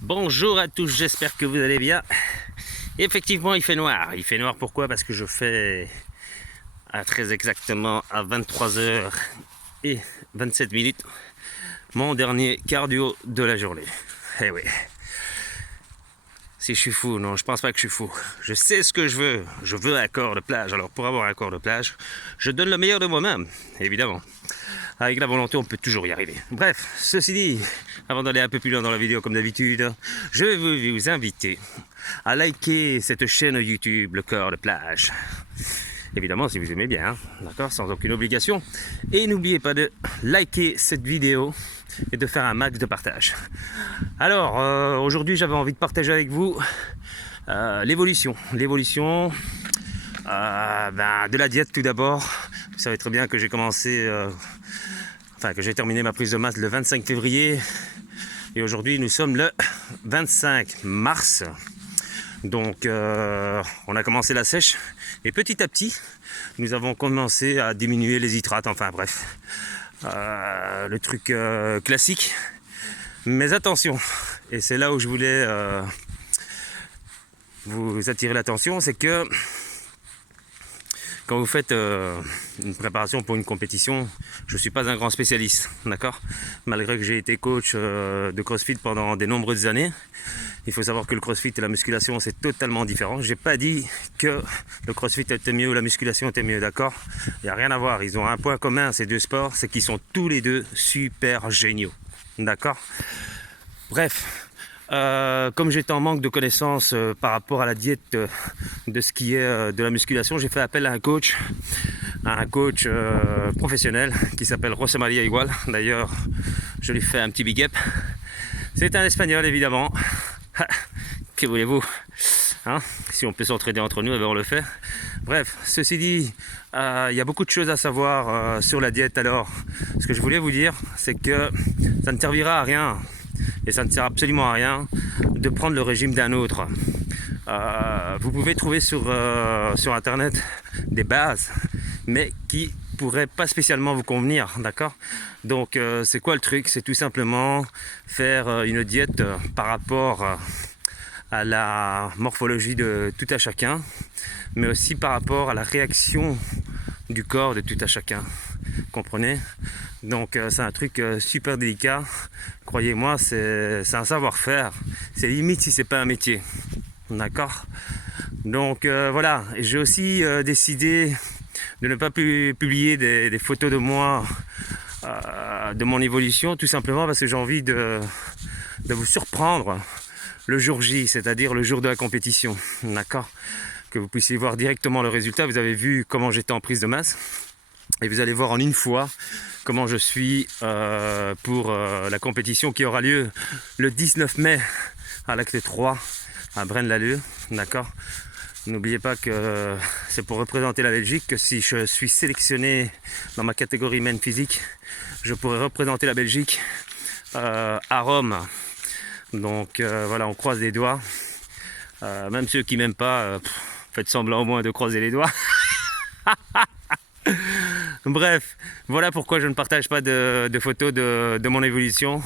Bonjour à tous, j'espère que vous allez bien. Effectivement, il fait noir. Il fait noir pourquoi? Parce que je fais très exactement à 23h et 27 minutes mon dernier cardio de la journée. Eh oui. Si je suis fou, non, je pense pas que je suis fou. Je sais ce que je veux. Je veux un corps de plage. Alors pour avoir un corps de plage, je donne le meilleur de moi-même, évidemment. Avec la volonté, on peut toujours y arriver. Bref, ceci dit, avant d'aller un peu plus loin dans la vidéo comme d'habitude, je vais vous inviter à liker cette chaîne YouTube, Le Corps de Plage. Évidemment, si vous aimez bien, hein, d'accord, sans aucune obligation. Et n'oubliez pas de liker cette vidéo et de faire un max de partage. Alors, aujourd'hui, j'avais envie de partager avec vous l'évolution de la diète tout d'abord. Vous savez très bien que j'ai commencé... que j'ai terminé ma prise de masse le 25 février et aujourd'hui nous sommes le 25 mars. Donc on a commencé la sèche et petit à petit nous avons commencé à diminuer les hydrates, enfin bref, le truc classique. Mais attention, et c'est là où je voulais vous attirer l'attention, c'est que quand vous faites une préparation pour une compétition, je ne suis pas un grand spécialiste, d'accord? Malgré que j'ai été coach de CrossFit pendant de nombreuses années, il faut savoir que le CrossFit et la musculation, c'est totalement différent. Je n'ai pas dit que le CrossFit était mieux ou la musculation était mieux, d'accord? Il n'y a rien à voir. Ils ont un point commun, ces deux sports, c'est qu'ils sont tous les deux super géniaux, d'accord? Bref. Comme j'étais en manque de connaissances par rapport à la diète de ce qui est de la musculation, j'ai fait appel à un coach professionnel qui s'appelle José María Igual. D'ailleurs, je lui fais un petit big up. C'est un espagnol évidemment. Que voulez-vous, hein? Si on peut s'entraider entre nous, eh bien on le fait. Bref, ceci dit, il y a beaucoup de choses à savoir sur la diète. Alors, ce que je voulais vous dire, c'est que ça ne servira à rien. Et ça ne sert absolument à rien de prendre le régime d'un autre. Vous pouvez trouver sur internet des bases, mais qui pourraient pas spécialement vous convenir, d'accord? Donc c'est quoi le truc? C'est tout simplement faire une diète par rapport à la morphologie de tout à chacun, mais aussi par rapport à la réaction du corps de tout à chacun. Comprenez? Donc c'est un truc super délicat. Croyez-moi, c'est un savoir-faire. C'est limite si c'est pas un métier. D'accord? Donc voilà. Et j'ai aussi décidé de ne pas publier des photos de moi, de mon évolution, tout simplement parce que j'ai envie de vous surprendre le jour J, c'est-à-dire le jour de la compétition. D'accord? Que vous puissiez voir directement le résultat. Vous avez vu comment j'étais en prise de masse. Et vous allez voir en une fois comment je suis pour la compétition qui aura lieu le 19 mai à l'Acte 3 à Braine-l'Alleud. D'accord? N'oubliez pas que c'est pour représenter la Belgique, que si je suis sélectionné dans ma catégorie men physique, je pourrais représenter la Belgique à Rome. Donc voilà, on croise les doigts. Même ceux qui m'aiment pas, faites semblant au moins de croiser les doigts. Bref, voilà pourquoi je ne partage pas de photos de mon évolution.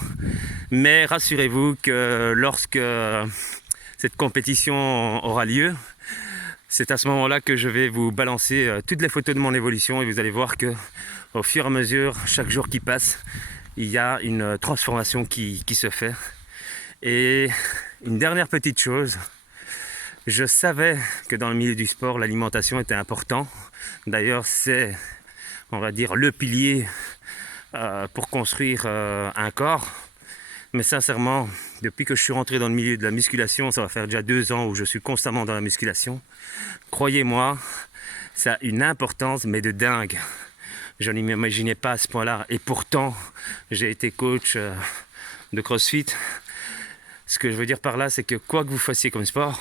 Mais rassurez-vous que lorsque cette compétition aura lieu, c'est à ce moment-là que je vais vous balancer toutes les photos de mon évolution et vous allez voir que au fur et à mesure, chaque jour qui passe, il y a une transformation qui se fait. Et une dernière petite chose, je savais que dans le milieu du sport, l'alimentation était important. D'ailleurs, c'est, on va dire, le pilier pour construire un corps. Mais sincèrement, depuis que je suis rentré dans le milieu de la musculation, ça va faire déjà 2 ans où je suis constamment dans la musculation. Croyez-moi, ça a une importance, mais de dingue. Je ne m'imaginais pas à ce point-là. Et pourtant, j'ai été coach de CrossFit. Ce que je veux dire par là, c'est que quoi que vous fassiez comme sport,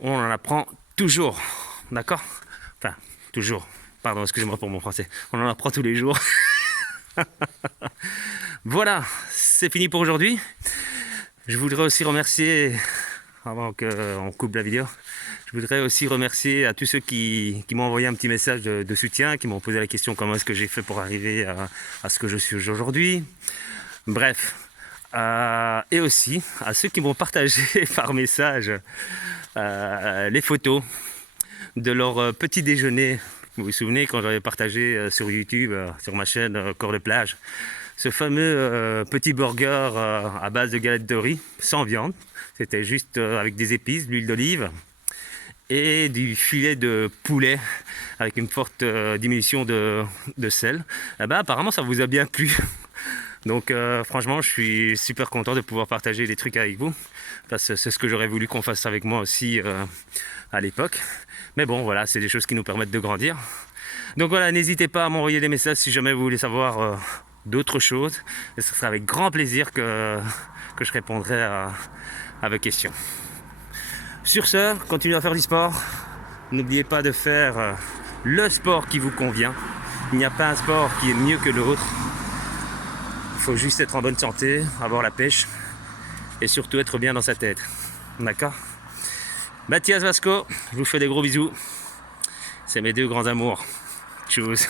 on en apprend toujours. D'accord? Enfin, toujours. Pardon, excusez-moi pour mon français. On en apprend tous les jours. Voilà, c'est fini pour aujourd'hui. Je voudrais aussi remercier, avant qu'on coupe la vidéo, je voudrais aussi remercier à tous ceux qui m'ont envoyé un petit message de soutien, qui m'ont posé la question comment est-ce que j'ai fait pour arriver à ce que je suis aujourd'hui. Bref, Et aussi à ceux qui m'ont partagé par message les photos de leur petit déjeuner. Vous vous souvenez quand j'avais partagé sur YouTube, sur ma chaîne Corps de plage, ce fameux petit burger à base de galettes de riz, sans viande. C'était juste avec des épices, de l'huile d'olive et du filet de poulet avec une forte diminution de sel. Eh ben, apparemment, ça vous a bien plu. Donc franchement, je suis super content de pouvoir partager des trucs avec vous. Parce que c'est ce que j'aurais voulu qu'on fasse avec moi aussi à l'époque. Mais bon, voilà, c'est des choses qui nous permettent de grandir. Donc voilà, n'hésitez pas à m'envoyer des messages si jamais vous voulez savoir d'autres choses. Et ce sera avec grand plaisir que je répondrai à vos questions. Sur ce, continuez à faire du sport. N'oubliez pas de faire le sport qui vous convient. Il n'y a pas un sport qui est mieux que l'autre. Il faut juste être en bonne santé, avoir la pêche et surtout être bien dans sa tête. D'accord? Mathias Vasco, je vous fais des gros bisous. C'est mes deux grands amours. Tchuss.